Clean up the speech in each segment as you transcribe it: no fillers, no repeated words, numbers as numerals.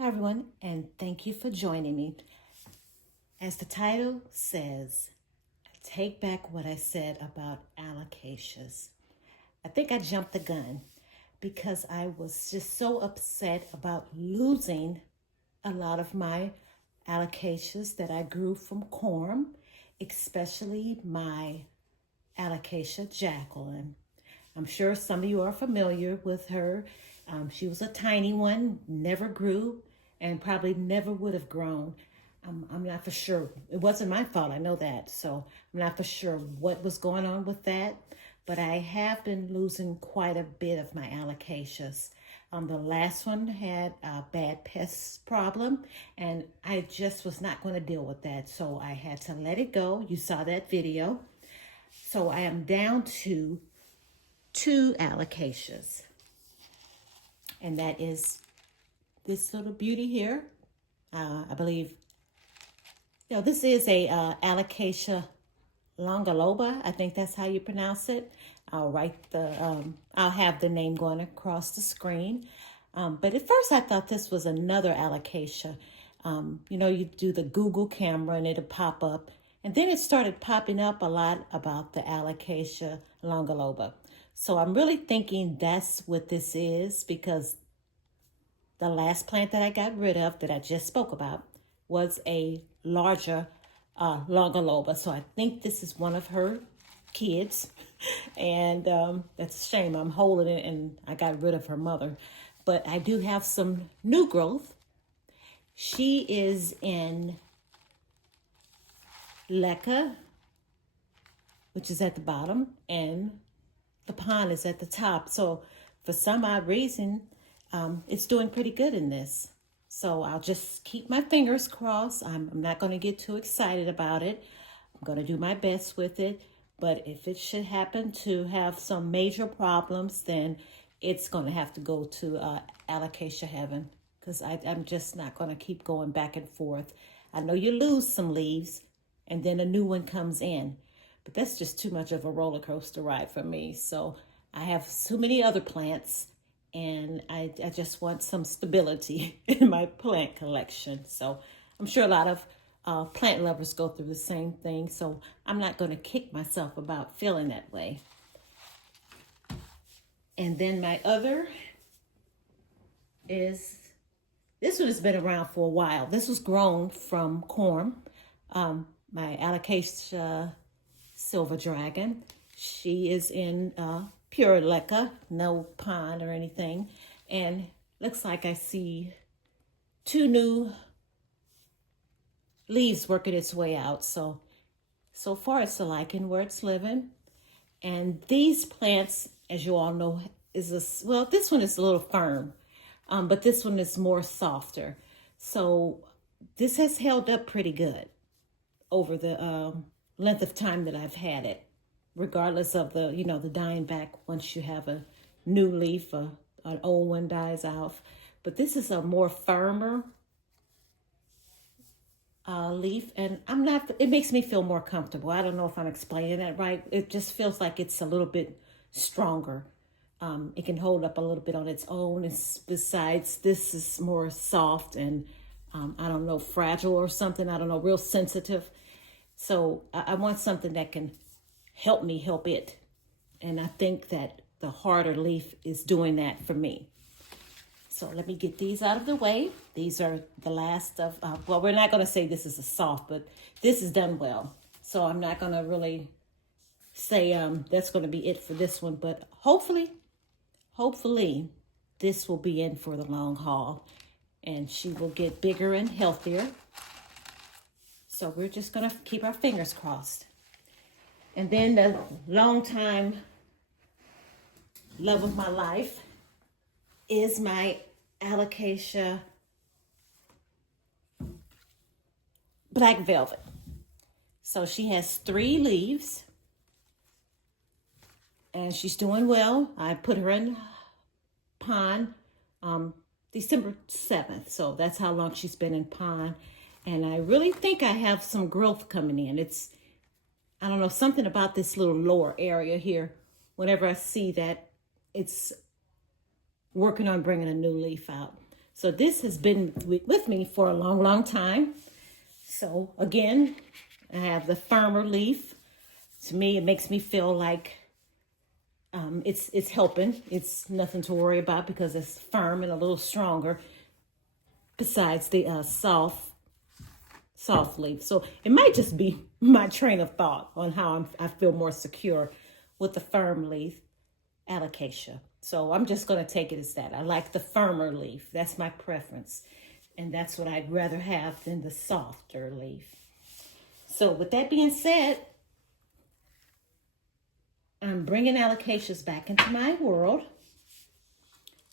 Hi, everyone, and thank you for joining me. As the title says, I take back what I said about alocasias. I think I jumped the gun because I was just so upset about losing a lot of my alocasias that I grew from corn, especially my Alocasia Jacqueline. I'm sure some of you are familiar with her. She was a tiny one, never grew, and probably never would have grown. I'm not for sure. It wasn't my fault, I know that. So I'm not for sure what was going on with that. But I have been losing quite a bit of my alocasias. The last one had a bad pest problem, and I just was not going to deal with that. So I had to let it go. You saw that video. So I am down to two alocasias, and that is this little beauty here. I believe, this is a Alocasia longaloba. I think that's how you pronounce it. I'll have the name going across the screen. But at first I thought this was another Alocasia. You do the Google camera and it'll pop up. And then it started popping up a lot about the Alocasia longaloba. So I'm really thinking that's what this is, because the last plant that I got rid of that I just spoke about was a larger longaloba. So I think this is one of her kids. And that's a shame. I'm holding it and I got rid of her mother. But I do have some new growth. She is in leca, which is at the bottom, and the pond is at the top. So for some odd reason, it's doing pretty good in this. So I'll just keep my fingers crossed. I'm not going to get too excited about it. I'm going to do my best with it. But if it should happen to have some major problems, then it's going to have to go to alocasia heaven, because I'm just not going to keep going back and forth. I know you lose some leaves and then a new one comes in, but that's just too much of a roller coaster ride for me. So I have so many other plants, and I just want some stability in my plant collection. So I'm sure a lot of plant lovers go through the same thing. So I'm not going to kick myself about feeling that way. And then my other is, this one has been around for a while. This was grown from corn. My Alocasia Silver Dragon. She is in pure leca, no pond or anything. And looks like I see two new leaves working its way out. So far it's liking where it's living. And these plants, as you all know, this one is a little firm, but this one is more softer. So this has held up pretty good over the length of time that I've had it, regardless of the dying back once you have a new leaf, an old one dies out. But this is a more firmer leaf, and it makes me feel more comfortable. I don't know if I'm explaining that right. It just feels like it's a little bit stronger. It can hold up a little bit on its own. Besides, this is more soft and I don't know, fragile or something. I don't know, real sensitive. So I want something that can help me help it. And I think that the harder leaf is doing that for me. So let me get these out of the way. These are the last of, we're not going to say this is a soft, but this is done well. So I'm not going to really say that's going to be it for this one. But hopefully, this will be in for the long haul. And she will get bigger and healthier. So we're just going to keep our fingers crossed. And then the longtime love of my life is my Alocasia Black Velvet. So she has 3 leaves. And she's doing well. I put her in pond December 7th. So that's how long she's been in pond. And I really think I have some growth coming in. I don't know, something about this little lower area here. Whenever I see that, it's working on bringing a new leaf out. So this has been with me for a long, long time. So again, I have the firmer leaf. To me, it makes me feel like it's helping. It's nothing to worry about because it's firm and a little stronger. Besides the soft leaf. So it might just be my train of thought on how I feel more secure with the firm leaf alocasia. So I'm just going to take it as that. I like the firmer leaf. That's my preference. And that's what I'd rather have than the softer leaf. So with that being said, I'm bringing alocasias back into my world.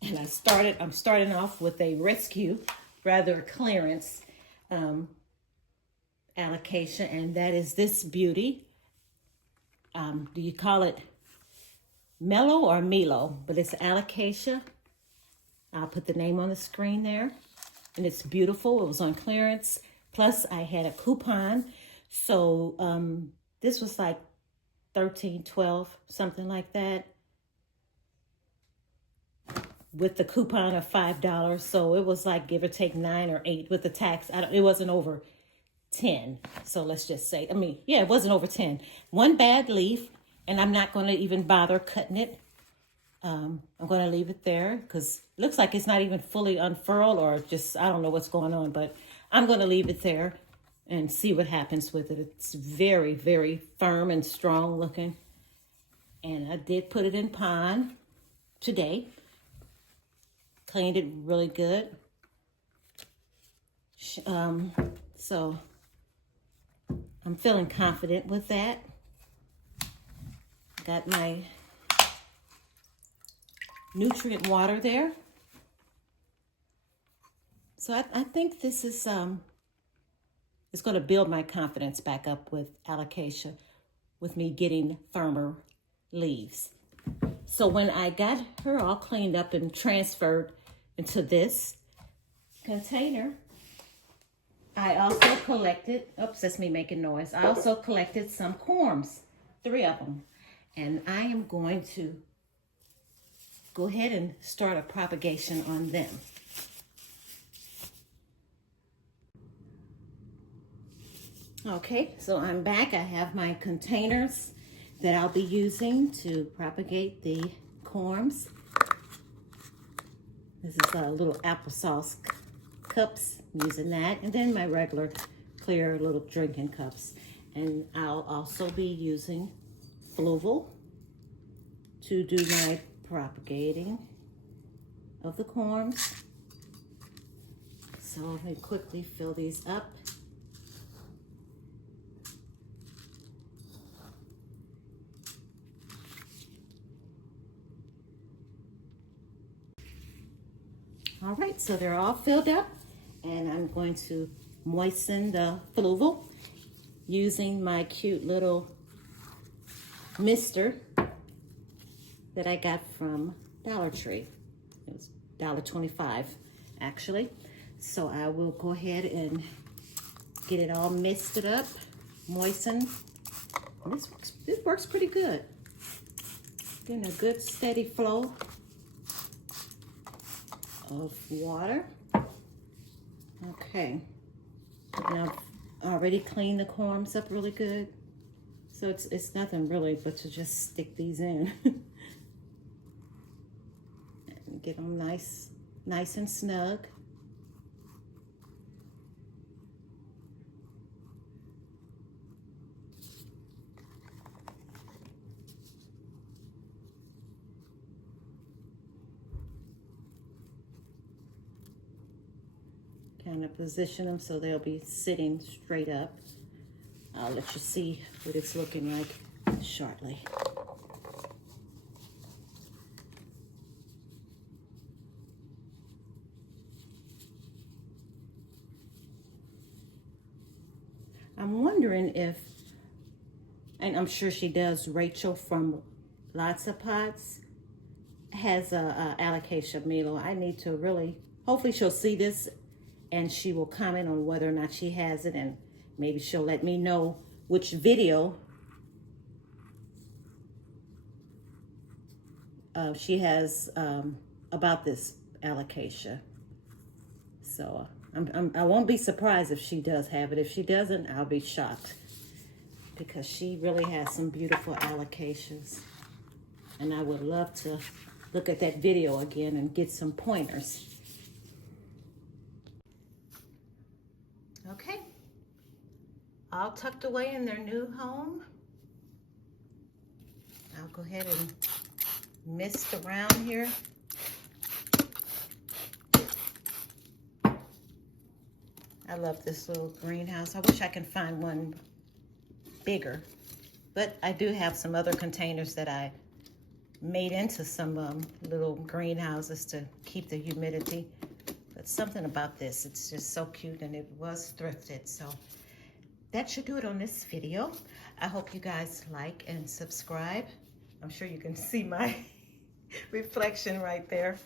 And I'm starting off with a rescue, rather a clearance alocasia, and that is this beauty. Do you call it Mellow or Milo? But it's alocasia. I'll put the name on the screen there. And it's beautiful. It was on clearance. Plus, I had a coupon. So this was like $13, $12, something like that, with the coupon of $5. So it was like give or take 9 or 8 with the tax. It wasn't over 10. So let's just say, it wasn't over 10. One bad leaf, and I'm not going to even bother cutting it. I'm going to leave it there because it looks like it's not even fully unfurled, or just, I don't know what's going on, but I'm going to leave it there and see what happens with it. It's very, very firm and strong looking. And I did put it in pond today. Cleaned it really good. So I'm feeling confident with that. Got my nutrient water there. So I think this is it's going to build my confidence back up with alocasia, with me getting firmer leaves. So when I got her all cleaned up and transferred into this container, I also collected, oops, that's me making noise. I also collected some corms, 3 of them. And I am going to go ahead and start a propagation on them. Okay, so I'm back. I have my containers that I'll be using to propagate the corms. This is a little applesauce cups, I'm using that, and then my regular clear little drinking cups. And I'll also be using Fluval to do my propagating of the corms. So let me quickly fill these up. All right, so they're all filled up, and I'm going to moisten the Fluval using my cute little mister that I got from Dollar Tree. It was $1.25 actually. So I will go ahead and get it all misted up, moistened. And this works pretty good. Getting a good steady flow of water. Okay, and I've already cleaned the corms up really good, so it's nothing really but to just stick these in and get them nice and snug. Kind of position them so they'll be sitting straight up. I'll let you see what it's looking like shortly. I'm wondering if, and I'm sure she does, Rachel from Lots of Pots has a Alocasia Milo. I need to really, hopefully she'll see this and she will comment on whether or not she has it, and maybe she'll let me know which video she has about this Alocasia. So I won't be surprised if she does have it. If she doesn't, I'll be shocked, because she really has some beautiful alocasias. And I would love to look at that video again and get some pointers. Okay, all tucked away in their new home. I'll go ahead and mist around here. I love this little greenhouse. I wish I can find one bigger, but I do have some other containers that I made into some little greenhouses to keep the humidity. But something about this, it's just so cute, and it was thrifted. So that should do it on this video. I hope you guys like and subscribe. I'm sure you can see my reflection right there.